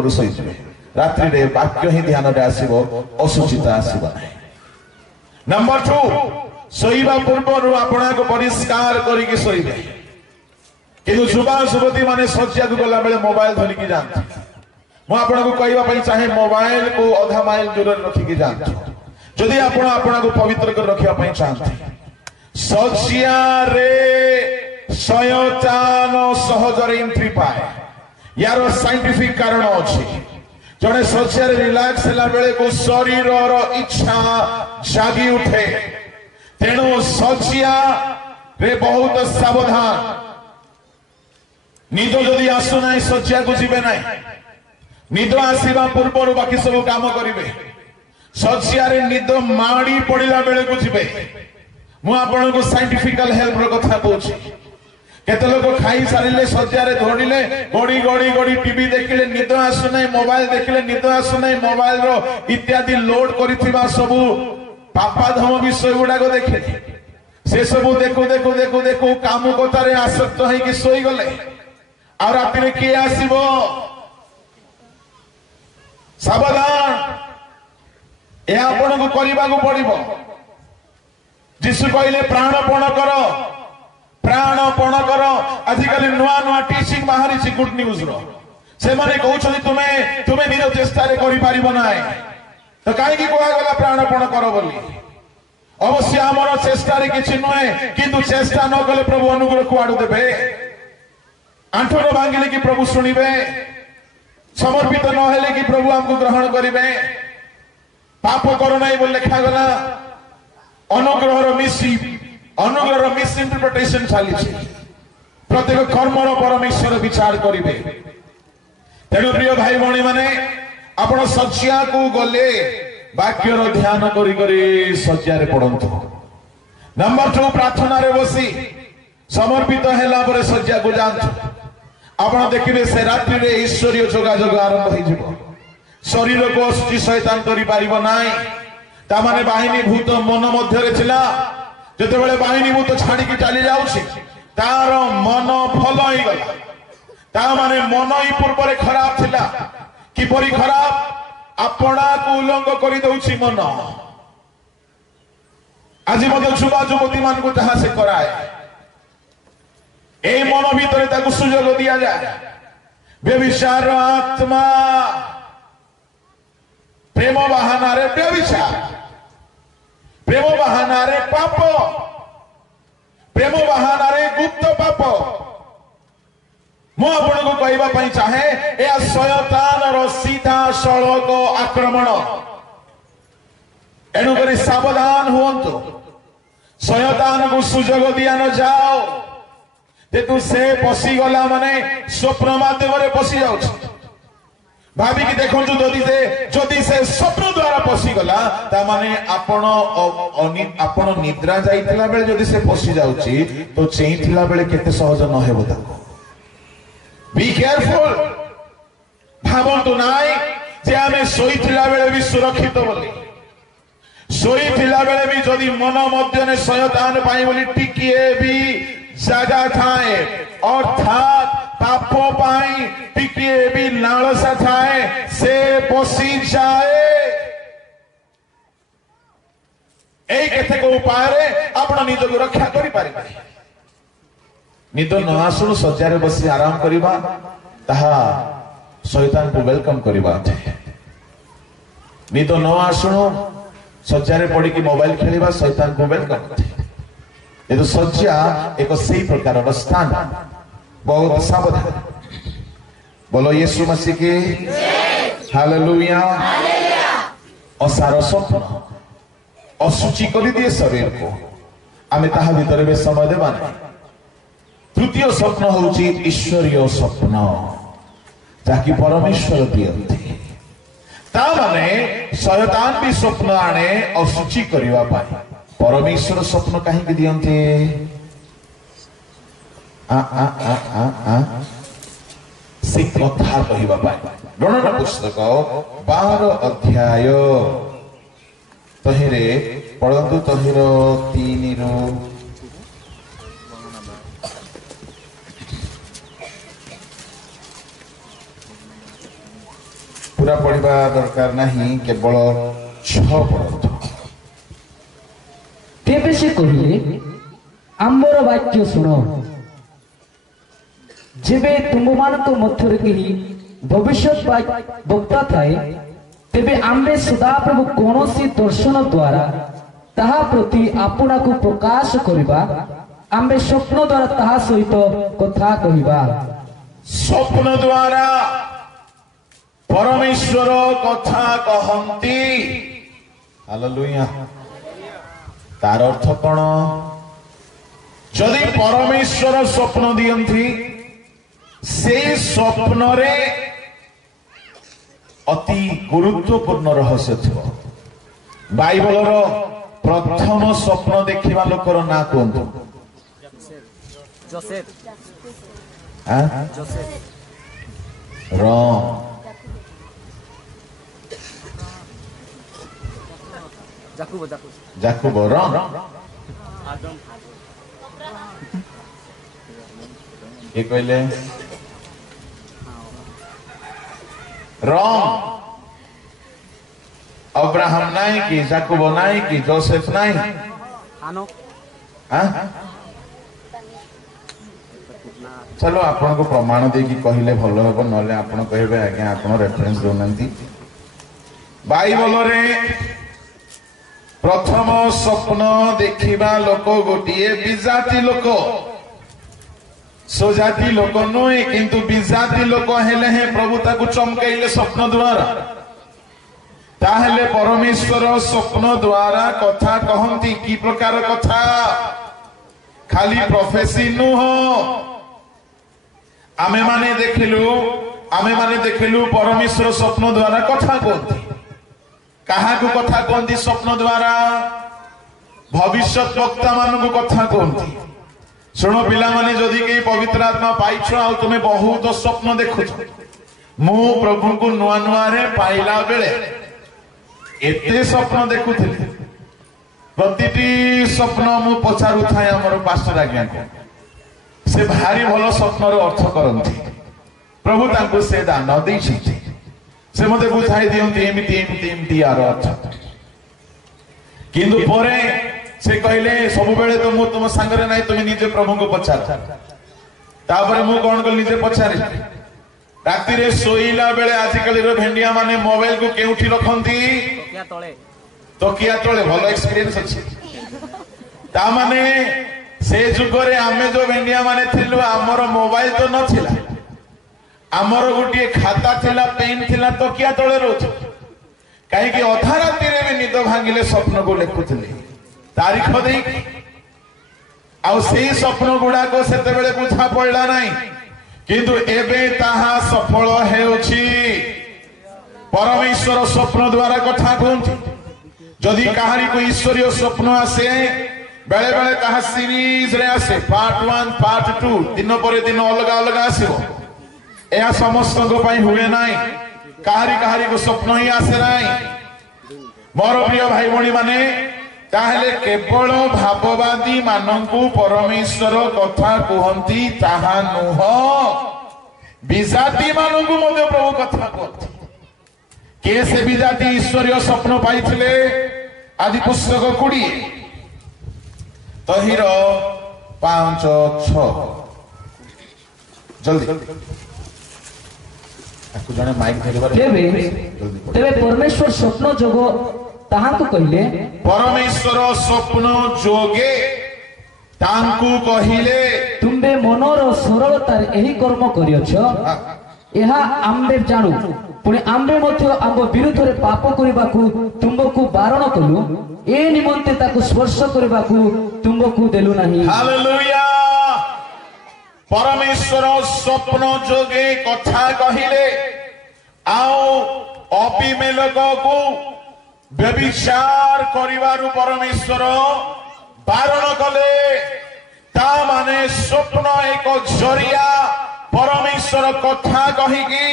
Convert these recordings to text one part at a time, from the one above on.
करू सही रात्रि रे वाक्य ही ध्यान रे आसीबो असुचिता आसीबो नाही। नंबर 2 सोईबा पूर्व आपना को परिष्कार करिके सोईबे किंतु युवा युवती माने सज्जा को गला बेले मोबाइल धरि की जानथि मु आपन को कहबा पई चाहे मोबाइल को आधा माइल दूर रखि की जानथि जदि आपण आपन को पवित्र कर रखिया पई चाहथि सज्जा रे शयतान सहजरे एंट्री पाए यार साइंटिफिक कारण अछि जड़े सज्जा रे रिलैक्स होला बेले को शरीर रो इच्छा जागी उठे तेणु सज्जा रे बहुत सावधान निद जदि आसु ना सज्जा को जीवे ना निद आसवा पूर्व बाकी सब काम करेंगे सज्जा रे निद माड़ी पड़ा बेले को जीवे मु आपन को साइंटिफिकल हेल्प रो कथा कहूँ केते लोग खाई सारे सज्जा रे धोड़िले गड़ी गड़ी गड़ी टीवी देखिले निद आसु ना मोबाइल देखिले निद आसु ना मोबाइल रो इत्यादि लोड करिथिबा सब पापाधम विषय गुड़ाक देखे से सब देखु देखु देखु देखु काम कतारे आसक्त होइकि सोई गले और राति किए आसीबो सावधान ए आपण को करबा को पड़िबो जिसु कहले प्राणपण कर आजिकल नुआ नुआ टीचिंग बाहरी गुड न्यूज रो से माने कहउछनी तुमे निज चेष्टा रे करि पारिबो ना तो कहीं कह गला प्राणपण कर बोली अवश्य आमर चेष्टा रे किछि नुहे किंतु चेष्टा न कले प्रभु अनुग्रह कुआडू देबे आंठर भांगिले कि प्रभु शुणिबे समर्पित न हेले कि प्रभु हमको ग्रहण करिबे पाप करो नहीं बोल लिखा गला अनुग्रह मिस इंटरप्रिटेशन चली प्रत्येक कर्मर परमेश्वर विचार करिबे तेणु प्रिय भाई भौणी माने आपण सज्जा को गले वाक्यर ध्यान करी करी सज्जा रे पड़ंतु। नंबर 2 प्रार्थना रे बसी समर्पित हेला परे सज्जा को जानतु आपण देखिबे से रात्रि रे ईश्वरीय जोगाजोग आरंभ होई जिवो शरीर को अशुचि शैतान करि पारिबो नाही ता माने बाहिनी भूत मन मध्य रे थिला जते बेले बाहिनी भूत छाडी के चली जाउछि तार मन भल होई गला ता माने मन ही पूर्व रे खराब थिला किपरि खराब अपना को उल्लंघ कर दउछि मन आज मत युवा युवती मान को जहां से कराए ए मन भीतर ताकू सुयोग दिया जाए व्यभिचार आत्मा प्रेम बहाना रे व्यभिचार प्रेम बहाना रे पाप प्रेम बहाना रे गुप्त पाप मु आपण को कहबा पई चाहे ए शयतान रो सीधा सड़क आक्रमण एनु करी सावधान हुंतु शयतान को सुयोग दिया न जाओ तेतु से पसी गला माने स्वप्न माध्यम रे पसी जाउछ भाबी कि देखो जदि से स्वप्न द्वारा पसी गला ता माने आपण निद्रा जाइतिला बेले जदि से पसी जाउची तो चेइतिला बेले केते सहज न हेबो ताको बी केयरफुल भावंतु नाई जे आमे सोईथिला बेले भी सुरक्षित बोली सोईथिला बेले भी जदि मन मध्य ने शयतान पाई बोली टिकिए भी जगह थाए अर्थात पापो पाई टिकिए भी लालसा थाए से पसी जाए एई केते को उपाय रे आपण निज को रक्षा करि पारिबे निद न आसुनु सज्जा रे बसी आराम करिबा ताहा शैतान को वेलकम करिबा निद न आसुनु सज्जा रे पड़ी कि मोबाइल खेलिबा शैतान को वेलकम करते ये तो सज्जा एक सही प्रकार स्थान बहुत सावधान बोलो यीशु मसीह की हालेलुया असार स्वप्न असुचि कर दिए शरीर को आमे ताहा भीतर में समय देबा नहीं तृतीय स्वप्न होउची ईश्वरीय स्वप्न जाकि परमेश्वर दियंती ता माने शयतान भी स्वप्न आने असुचि करिवा पाई परमेश्वर स्वप्न कहीं के दियंते से कथा कहिबा पाई गणना पुस्तक 12 अध्याय तहिरे पढ़ंतु तहिर 3 रो पूरा पढ़ा दरकार नहीं केवल 6 पढ़ तेबे से कहले आंबर वाक्य शुण जेबे तुममान मध्य कही भविष्य वक्ता थाए तेबे आम्बे सदाप्रभु कौन दर्शन द्वारा ताहा प्रति आपना को प्रकाश करिबा आम्बे स्वप्न द्वारा ताहा सहित कथा कहिबा स्वप्न द्वारा परमेश्वर कथा कहंती हालेलुया तार अर्थ कौन जदि परमेश्वर स्वप्न दियंती से स्वप्न रे अति गुरुत्वपूर्ण रहस्य थो बाइबल रो प्रथम स्वप्न देखिबा लोकर ना कोंतो जोसेफ हां जोसेफ रॉन्ग जाकूब रॉन्ग आदम ये कहले रॉन्ग अब्राहम नहीं कि जाकूब नहीं कि जोसेफ नहीं हानो हाँ चलो आपन को प्रमाण दे कि कहले भलो हेबो नले आपन कहबे आज्ञा आपन रेफरेंस दोनंती बाइबल रे प्रथम स्वप्न देखिबा लोक गोटिए बिजाति लोक सोजाति लोक नुहे किंतु बिजाति लोक हेले हे प्रभु ताकु चमकेइले स्वप्न द्वारा ताहेले परमेश्वर स्वप्न द्वारा कथा कहंती की प्रकार कथा खाली प्रोफेसी नुह आमे माने देखिलु परमेश्वर स्वप्न द्वारा कथा कहंती कहा को कथा कहंती स्वप्न द्वारा भविष्य वक्ता मान को कथा कहंती सुनो पिला माने जदि के पवित्र आत्मा पाइछ आ तुमे बहुत स्वप्न देखुछ मु प्रभु को नुआ नुआ रे पाइला बेले एते स्वप्न देखुथिली प्रतिटी स्वप्न मु पचारु थाए हमर पास्टर आज्ञा को से भारी भलो स्वप्न रो अर्थ करंती प्रभु तांको से दान देछि से मते बुझाई दियंती एमिति यार अर्थ किंतु परे से कहले सब बेले तो मु तुम संगरे नाही तुम निजे प्रभु को पचार तापर मु कोन को निजे पचारे राति रे सोइला बेले आजिकली रो भेंडिया माने मोबाइल को केउठी रखंती तकिया तळे भलो एक्सपीरियंस अछि ता माने से जुगरे आमे जो भेंडिया माने थिलु हमर मोबाइल तो नथिला हमर गुटिए खाता थिला पेन थिला तकिया तळे रोज काहे कि अधा राति रे भी निद भांगिले स्वप्न को लेखुथले तारीख दे आ से स्वप्न गुडा को सेते बेले बुझा पड़ला नाही किंतु एबे ताहा सफल हेउछि परमेश्वर स्वप्न द्वारा कथा कहंती जदि कहानी को ईश्वरीय स्वप्न आसे बेले बेले ताहा सीरीज रे आसे पार्ट 1 पार्ट 2 दिन पर दिन अलग अलग आसीबो एहा समस्त को पई हुए नाही कहारी को स्वप्न ही आसे नाही मोर प्रिय भाई भणी माने ताहले केवल भाववादी मानंकु परमेश्वर कथा कहंती ताहा नुह बिजाति मानंकु मध्य प्रभु कथा कहंती के से बिजाति ईश्वरीय स्वप्न पाइथिले आदि पुस्तक 20 तहिर 5 6 जल्दी आपको जने माइक धरिबार तेबे परमेश्वर स्वप्न जोगो ताहांकु कहले परमेश्वर स्वप्न जोगे तांकु कहिले तुमबे मनोर सरलतार एही कर्म करियछ एहा आम्बे जानु पुणे आम्बे मध्य आम्ब विरुद्ध रे पाप करिबाकू तुमबकू बारण कलु ए निमंते ताकू स्पर्श करिबाकू तुमबकू देलु नाही हालेलुया परमेश्वर स्वप्न जोगे कथा कहिले आओ अपिमेलक को व्यभिचार करिवारु परमेश्वर बारण कले ता माने स्वप्न एक जरिया परमेश्वर कथा कही कि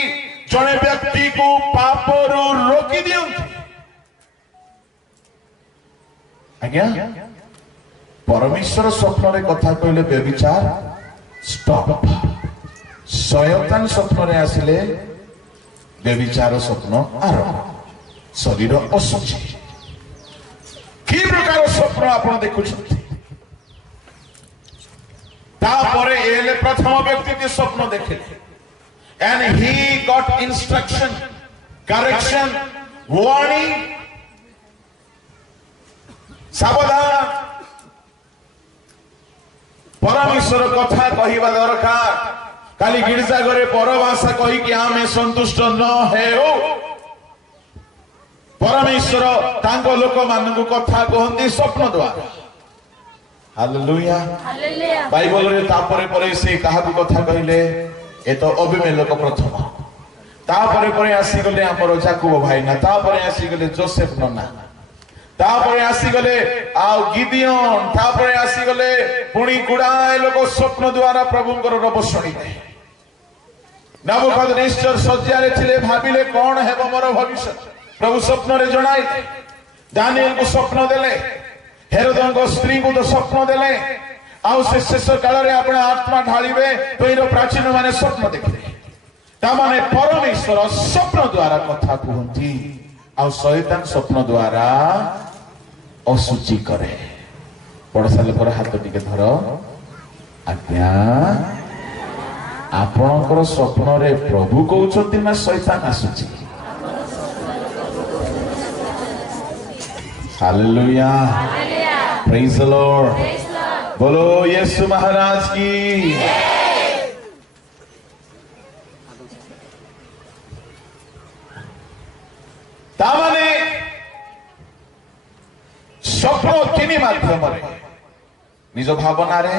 जने व्यक्ति को पापरु रोकी दियंती आज्ञा परमेश्वर स्वप्न रे कथा कहले व्यभिचार स्टॉप शयतान स्वप्न रे आसिले ବ୍ୟଭିଚାର ସ୍ୱପ୍ନ ଆରମ୍ଭ, ଶରୀର ଅଶୁଚି। କି ପ୍ରକାର ସ୍ୱପ୍ନ ଆପଣ ଦେଖୁଛନ୍ତି? ତାପରେ ଏଲେ ପ୍ରଥମ ବ୍ୟକ୍ତି ସ୍ୱପ୍ନ ଦେଖିଲେ, and he got instruction, correction, warning, ସାବଧାନ। ପରମେଶ୍ୱର କଥା କହିବା ଦରକାର। ଖାଲି ଗିର୍ଜା ଘରେ ପରଭାଷା କହିକି ଆମେ ସନ୍ତୁଷ୍ଟ ନ ହେଉ। ପରମେଶ୍ୱର ତାଙ୍କ ଲୋକମାନଙ୍କୁ କଥା କହନ୍ତି ସ୍ୱପ୍ନ ଦ୍ୱାରା। ହାଲେଲୁୟା। ବାଇବଲରେ ତାପରେ ପରେ ସେ କାହାକୁ କଥା କହିଲେ? ଏ ତ ଅବିମେଲେକ ପ୍ରଥମ, ତାପରେ ପରେ ଆସିଗଲେ ଆମର ଯାକୁବ ଭାଇନା, ତାପରେ ଆସିଗଲେ ଯୋସେଫ ନନା, ତାପରେ ଆସିଗଲେ ଆଉ ଗିଦିଅନ, ତାପରେ ଆସିଗଲେ ପୁଣି ଗୁଡାଏ ଲୋକ ସ୍ୱପ୍ନ ଦ୍ୱାରା ପ୍ରଭୁଙ୍କର ରବ ଶୁଣିଲେ। ନାବୁକଦନେସ୍ୱର ଶଯ୍ୟାରେ ଥିଲେ, ଭାବିଲେ କଣ ହେବ ମୋର ଭବିଷ୍ୟତ। ପ୍ରଭୁ ସ୍ୱପ୍ନରେ ଜଣାଇଲେ। ଦାନିଏଲକୁ ସ୍ୱପ୍ନ ଦେଲେ, ହେରୋଦଙ୍କ ସ୍ତ୍ରୀଙ୍କୁ ତ ସ୍ୱପ୍ନ ଦେଲେ। ଆଉ ସେ ଶେଷ କାଳରେ ଆପଣ ଆତ୍ମା ଢାଳିବେ, ତୈର ପ୍ରାଚୀନ ମାନେ ସ୍ୱପ୍ନ ଦେଖିଲେ। ତାମାନେ ପରମେଶ୍ୱର ସ୍ୱପ୍ନ ଦ୍ୱାରା କଥା କୁହନ୍ତି, ଆଉ ଶୟତାନ ସ୍ୱପ୍ନ ଦ୍ୱାରା ଅଶୁଚି କରେ। ପଢି ସାରିଲା ପରେ ହାତ ଟିକେ ଧର। ଆଜ୍ଞା, ଆପଣଙ୍କର ସ୍ୱପ୍ନରେ ପ୍ରଭୁ କହୁଛନ୍ତି ନା ଶୈତାନ ଆସୁଛି? ହାଲେଲୁୟା, ପ୍ରେଜ ଦ ଲର୍ଡ, बोलो यीशु महाराज की। तामाने स्वप्न किनी माध्यम निज भावना रे